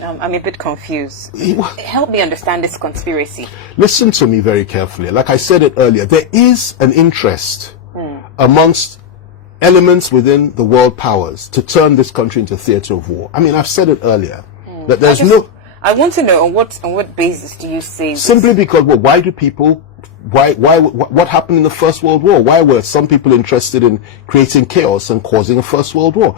I'm a bit confused. Help me understand this conspiracy. Listen to me very carefully. Like I said it earlier, there is an interest amongst elements within the world powers to turn this country into a theater of war. I mean, I've said it earlier that there's I want to know on what basis do you say this? Simply because, well, why do people? What happened in the First World War? Why were some people interested in creating chaos and causing a First World War?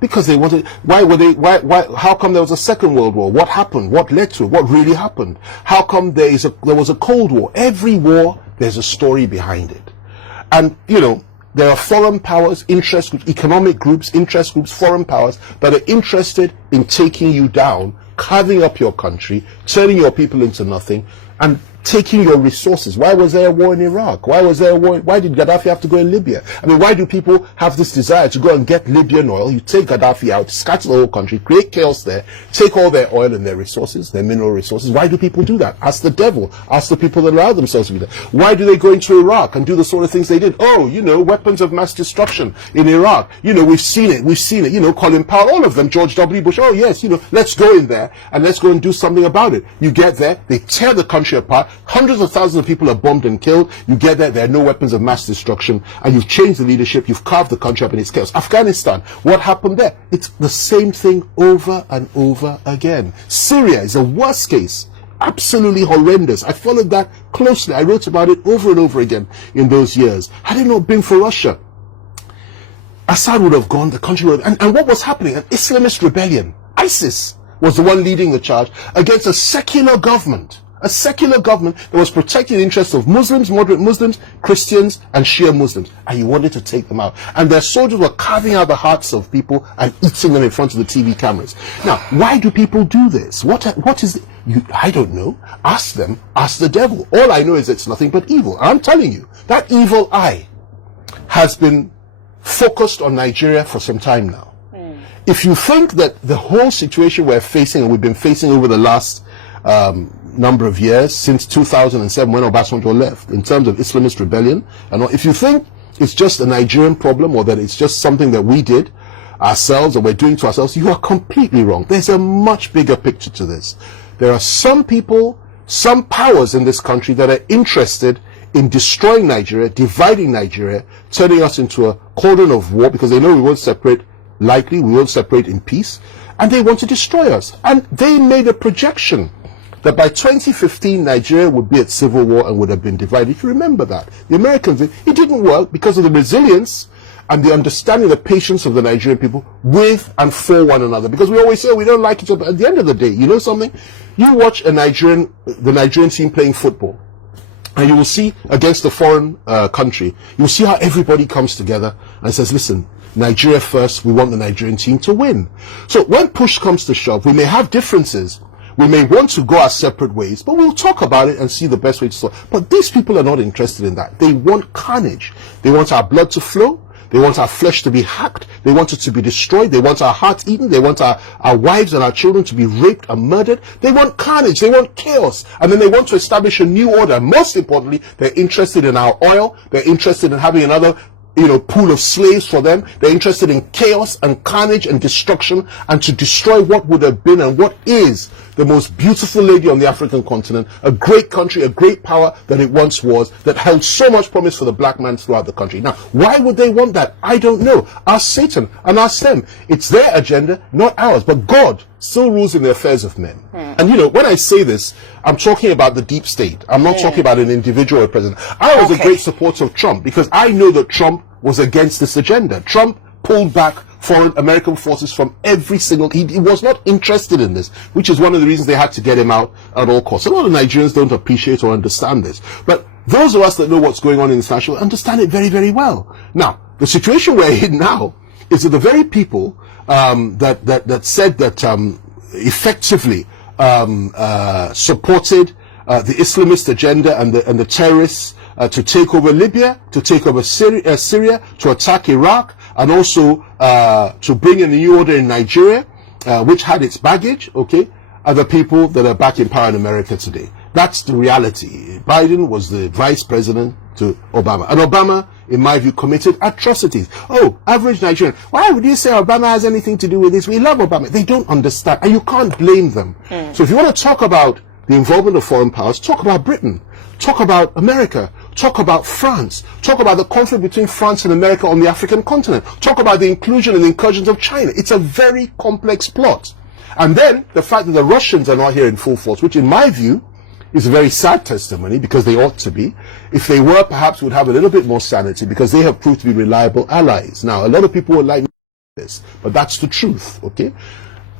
Because they wanted, how come there was a Second World War? What happened? What led to it? What really happened? How come there was a Cold War? Every war, there's a story behind it. And, there are foreign powers, interest groups, economic groups, interest groups, foreign powers that are interested in taking you down, carving up your country, turning your people into nothing, and taking your resources. Why was there a war in Iraq? Why did Gaddafi have to go in Libya? I mean, why do people have this desire to go and get Libyan oil? You take Gaddafi out, scatter the whole country, create chaos there, take all their oil and their resources, their mineral resources. Why do people do that? Ask the devil. Ask the people that allow themselves to be there. Why do they go into Iraq and do the sort of things they did? Oh, weapons of mass destruction in Iraq. We've seen it. Colin Powell, all of them, George W. Bush. Oh, yes, let's go in there and let's go and do something about it. You get there, they tear the country apart. Hundreds of thousands of people are bombed and killed. You get there are no weapons of mass destruction, and you've changed the leadership, you've carved the country up in its chaos. Afghanistan, what happened there? It's the same thing over and over again. Syria is a worst case. Absolutely horrendous. I followed that closely. I wrote about it over and over again in those years. Had it not been for Russia, Assad would have gone, the country would have, and what was happening? An Islamist rebellion. ISIS was the one leading the charge against a secular government. A secular government that was protecting the interests of Muslims, moderate Muslims, Christians, and Shia Muslims. And you wanted to take them out. And their soldiers were carving out the hearts of people and eating them in front of the TV cameras. Now, why do people do this? What is it? I don't know. Ask them. Ask the devil. All I know is it's nothing but evil. And I'm telling you, that evil eye has been focused on Nigeria for some time now. If you think that the whole situation we're facing, and we've been facing over the last number of years, since 2007 when Obasanjo left, in terms of Islamist rebellion, and if you think it's just a Nigerian problem, or that it's just something that we did ourselves or we're doing to ourselves, you are completely wrong. There's a much bigger picture to this. There are some people, some powers in this country that are interested in destroying Nigeria, dividing Nigeria, turning us into a cauldron of war, because they know we won't separate lightly, we won't separate in peace, and they want to destroy us. And they made a projection that by 2015 Nigeria would be at civil war and would have been divided. If you remember that, the Americans, it didn't work because of the resilience and the understanding, the patience of the Nigerian people with and for one another. Because we always say, we don't like each other. At the end of the day, you know something? You watch the Nigerian team playing football, and you will see against a foreign country, you'll see how everybody comes together and says, listen, Nigeria first, we want the Nigerian team to win. So when push comes to shove, we may have differences. We may want to go our separate ways, but we'll talk about it and see the best way to solve. But these people are not interested in that. They want carnage. They want our blood to flow. They want our flesh to be hacked. They want it to be destroyed. They want our hearts eaten. They want our wives and our children to be raped and murdered. They want carnage. They want chaos. And then they want to establish a new order. Most importantly, they're interested in our oil. They're interested in having another pool of slaves for them. They're interested in chaos and carnage and destruction, and to destroy what would have been and what is the most beautiful lady on the African continent, a great country, a great power that it once was, that held so much promise for the black man throughout the country. Now, why would they want that? I don't know. Ask Satan and ask them. It's their agenda, not ours. But God still rules in the affairs of men. And when I say this, I'm talking about the deep state. I'm not talking about an individual or president. I was a great supporter of Trump because I know that Trump was against this agenda. Trump pulled back foreign American forces from every single, he was not interested in this, which is one of the reasons they had to get him out at all costs. A lot of Nigerians don't appreciate or understand this, but those of us that know what's going on in this national understand it very, very well. Now, the situation we're in now is that the very people that said that effectively supported the Islamist agenda and the terrorists to take over Libya, to take over Syria, to attack Iraq, and also to bring in a new order in Nigeria, which had its baggage, are the people that are back in power in America today. That's the reality. Biden was the vice president to Obama. And Obama, in my view, committed atrocities. Oh, average Nigerian. Why would you say Obama has anything to do with this? We love Obama. They don't understand, and you can't blame them. So if you want to talk about the involvement of foreign powers, talk about Britain, talk about America, talk about France, talk about the conflict between France and America on the African continent, talk about the inclusion and incursions of China. It's a very complex plot. And then the fact that the Russians are not here in full force, which in my view is a very sad testimony, because they ought to be. If they were, perhaps would have a little bit more sanity, because they have proved to be reliable allies. Now, a lot of people will like this, but that's the truth, okay?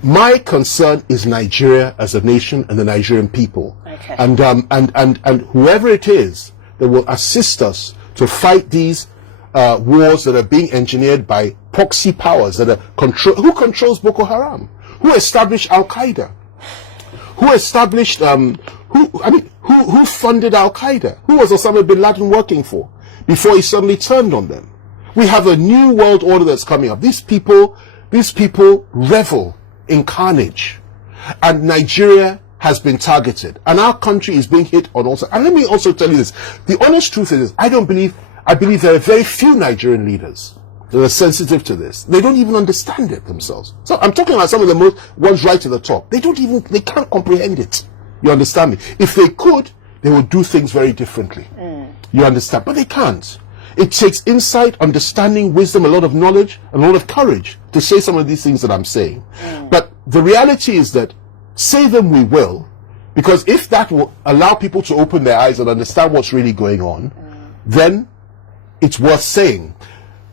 My concern is Nigeria as a nation and the Nigerian people. Okay. And whoever it is that will assist us to fight these wars that are being engineered by proxy powers that are who controls Boko Haram? Who established Al Qaeda? Who established who funded Al Qaeda? Who was Osama bin Laden working for before he suddenly turned on them? We have a new world order that's coming up. These people revel in carnage, and Nigeria has been targeted, and our country is being hit on all sides. And let me also tell you this: the honest truth is, I believe there are very few Nigerian leaders that are sensitive to this. They don't even understand it themselves. So I'm talking about some of the most ones right to the top. They can't comprehend it. You understand me? If they could, they would do things very differently. You understand? But they can't. It takes insight, understanding, wisdom, a lot of knowledge, and a lot of courage to say some of these things that I'm saying. But the reality is that say them we will, because if that will allow people to open their eyes and understand what's really going on, then it's worth saying.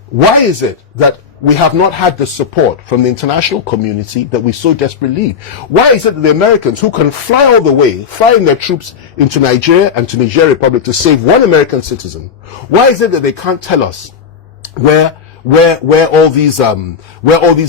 Why is it that we have not had the support from the international community that we so desperately need? Why is it that the Americans, who can fly all the way, flying their troops into Nigeria and to Niger Republic to save one American citizen, why is it that they can't tell us where all these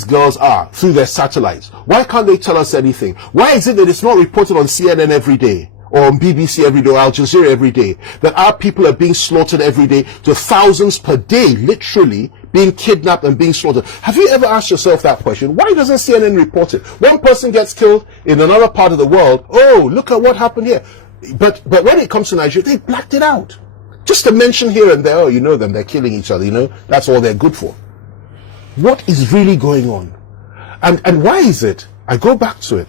girls are through their satellites? Why can't they tell us anything? Why is it that it's not reported on CNN every day, or on BBC every day, or Al Jazeera every day, that our people are being slaughtered every day, to thousands per day, literally being kidnapped and being slaughtered? Have you ever asked yourself that question? Why doesn't CNN report it? One person gets killed in another part of the world. Oh, look at what happened here. But when it comes to Nigeria, they blacked it out. Just to mention here and there, oh, you know them, they're killing each other, you know, that's all they're good for. What is really going on? And why is it, I go back to it,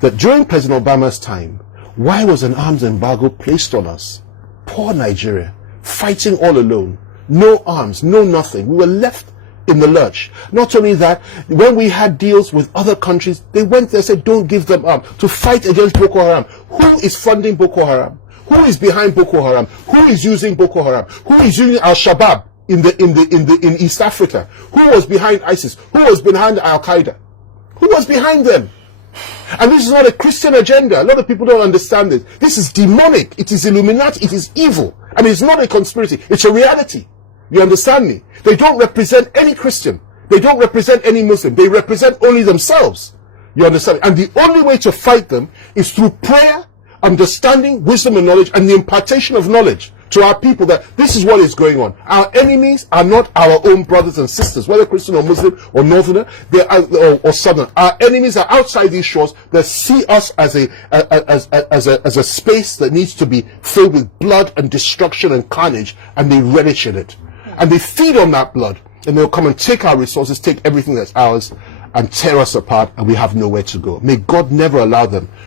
that during President Obama's time, why was an arms embargo placed on us? Poor Nigeria, fighting all alone, no arms, no nothing. We were left in the lurch. Not only that, when we had deals with other countries, they went there and said, don't give them arms to fight against Boko Haram. Who is funding Boko Haram? Who is behind Boko Haram? Who is using Boko Haram? Who is using Al-Shabaab in East Africa? Who was behind ISIS? Who was behind Al Qaeda? Who was behind them? And this is not a Christian agenda. A lot of people don't understand this. This is demonic. It is Illuminati. It is evil. And it's not a conspiracy. It's a reality. You understand me? They don't represent any Christian. They don't represent any Muslim. They represent only themselves. You understand? And the only way to fight them is through prayer, understanding, wisdom, and knowledge, and the impartation of knowledge to our people, that this is what is going on. Our enemies are not our own brothers and sisters, whether Christian or Muslim or Northerner, they are, or Southerner. Our enemies are outside these shores that see us as a space that needs to be filled with blood and destruction and carnage, and they relish in it. And they feed on that blood, and they'll come and take our resources, take everything that's ours, and tear us apart, and we have nowhere to go. May God never allow them